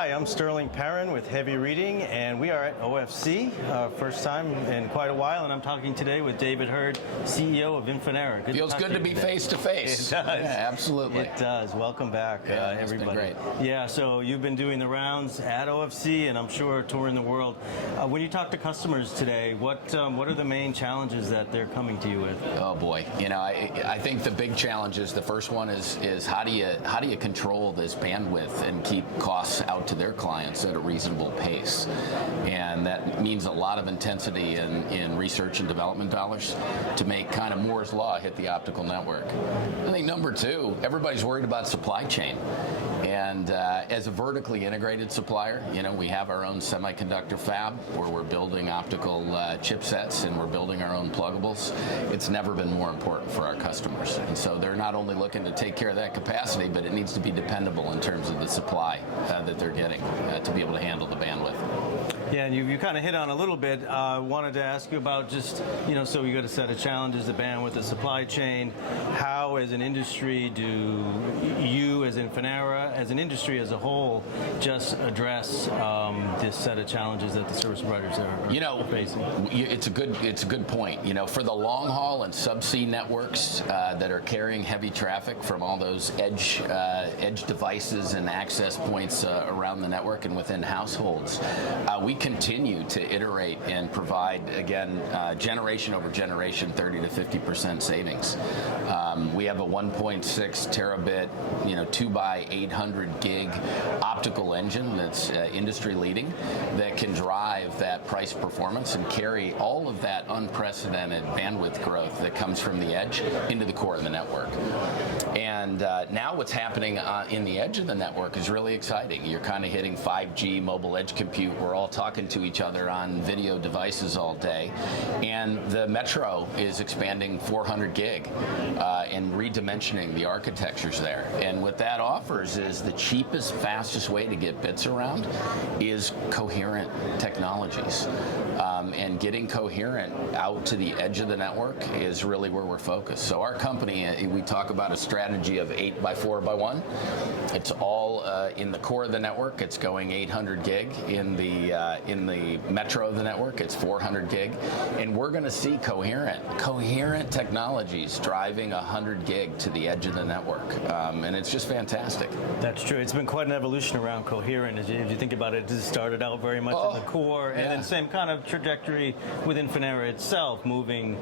Hi, I'm Sterling Perrin with Heavy Reading, and we are at OFC, first time in quite a while, and I'm talking today with David Hurd, CEO of Infinera. Feels good to be face to face. It does. Yeah, absolutely. It does. Welcome back, everybody. It's been great. Yeah, so you've been doing the rounds at OFC, and I'm sure touring the world. When you talk to customers today, what are the main challenges that they're coming to you with? Oh boy, I think the big challenges. The first one is how do you control this bandwidth and keep costs out to their clients at a reasonable pace, and that means a lot of intensity in research and development dollars to make kind of Moore's Law hit the optical network. I think number two, everybody's worried about supply chain. And as a vertically integrated supplier, we have our own semiconductor fab where we're building optical chipsets and we're building our own pluggables. It's never been more important for our customers. And so they're not only looking to take care of that capacity, but it needs to be dependable in terms of the supply that they're getting to be able to handle the bandwidth. Yeah, and you kind of hit on a little bit. Wanted to ask you about just, so you got a set of challenges, the bandwidth, the supply chain. How, as an industry, do you, as Infinera, as an industry as a whole, just address this set of challenges that the service providers are facing? It's a good point. For the long haul and subsea networks that are carrying heavy traffic from all those edge devices and access points around the network and within households, we continue to iterate and provide, again, generation over generation, 30 to 50% savings. We have a 1.6 terabit, 2x800 gig optical engine that's industry leading that can drive that price performance and carry all of that unprecedented bandwidth growth that comes from the edge into the core of the network. And now what's happening in the edge of the network is really exciting. You're kind of hitting 5G mobile edge compute. We're all talking to each other on video devices all day. And the metro is expanding 400 gig and redimensioning the architectures there. And what that offers is the cheapest, fastest way to get bits around is coherent technologies. And getting coherent out to the edge of the network is really where we're focused. So our company, we talk about a strategy of 8x4x1. It's all in the core of the network. It's going 800 gig in the metro of the network. It's 400 gig, and we're going to see coherent technologies driving 100 gig to the edge of the network, and it's just fantastic. That's true. It's been quite an evolution around coherent. As you think about it, it started out very much in the core, and then same kind of trajectory with Infinera itself, moving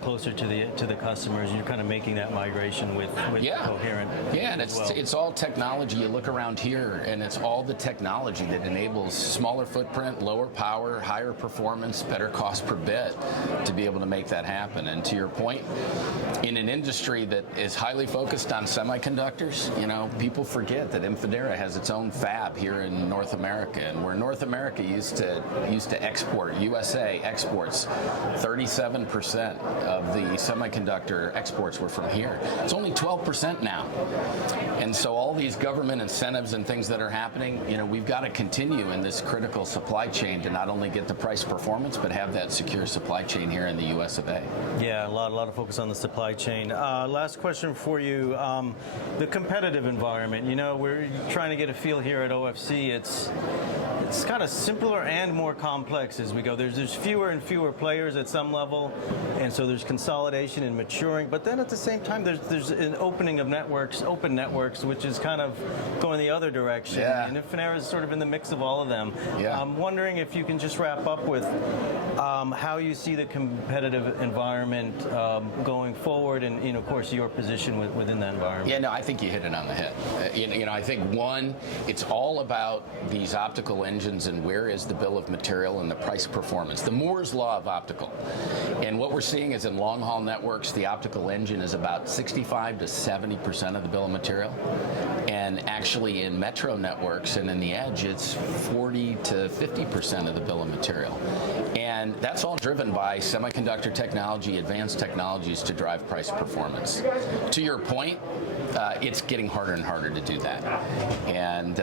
closer to the customers. You're kind of making that migration with coherent. Yeah, and it's all technology. You look around here, and it's all the technology that enables smaller footprint, lower power, higher performance, better cost per bit to be able to make that happen. And to your point, in an industry that is highly focused on semiconductors, people forget that Infinera has its own fab here in North America, and where North America used to export, USA exports 37% of the semiconductor exports were from here. It's only 12% now. And so all these government incentives and things that are happening, we've got to continue in this critical supply chain to not only get the price performance, but have that secure supply chain here in the US of A. Yeah, a lot of focus on the supply chain. Last question for you. The competitive environment, we're trying to get a feel here at OFC. It's kind of simpler and more complex as we go. There's fewer and fewer players at some level, and so there's consolidation and maturing. But then at the same time, there's an opening of networks, open networks, which is kind of going the other direction. Yeah. And Infinera is sort of in the mix of all of them. Yeah. I'm wondering if you can just wrap up with how you see the competitive environment going forward, and of course your position within that environment. Yeah, no, I think you hit it on the head. I think one, it's all about these optical engines and where is the bill of material and the price performance. The Moore's Law of optical. And what we're seeing is in long-haul networks, the optical engine is about 65 to 70% of the bill of material. And actually in metro networks and in the edge, it's 40 to 50% of the bill of material. And that's all driven by semiconductor technology, advanced technologies to drive price performance. To your point, it's getting harder and harder to do that. And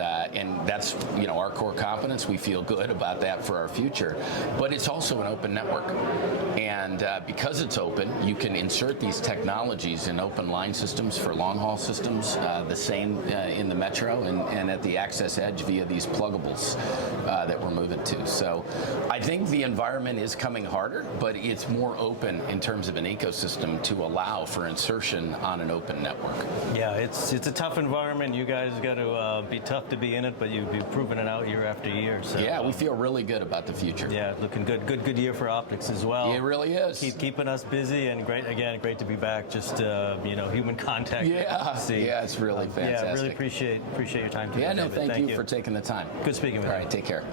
that's, our core competence. We feel good about that for our future. But it's also an open network. And because it's open, you can insert these technologies in open line systems for long-haul systems, the same in the metro and at the access edge via these pluggables that we're moving to. So I think the environment is coming harder, but it's more open in terms of an ecosystem to allow for insertion on an open network. Yeah, it's a tough environment. You guys got to be tough to be in it, but you've been proving it out year after year. So, yeah, we feel really good about the future. Yeah, looking good. Good year for optics as well. It really is. Keeping us busy, and great to be back. Just human contact. Yeah, it's really fantastic. Yeah, really appreciate your time today. Yeah, no, David. thank you for taking the time. Good speaking with you. All right, take care.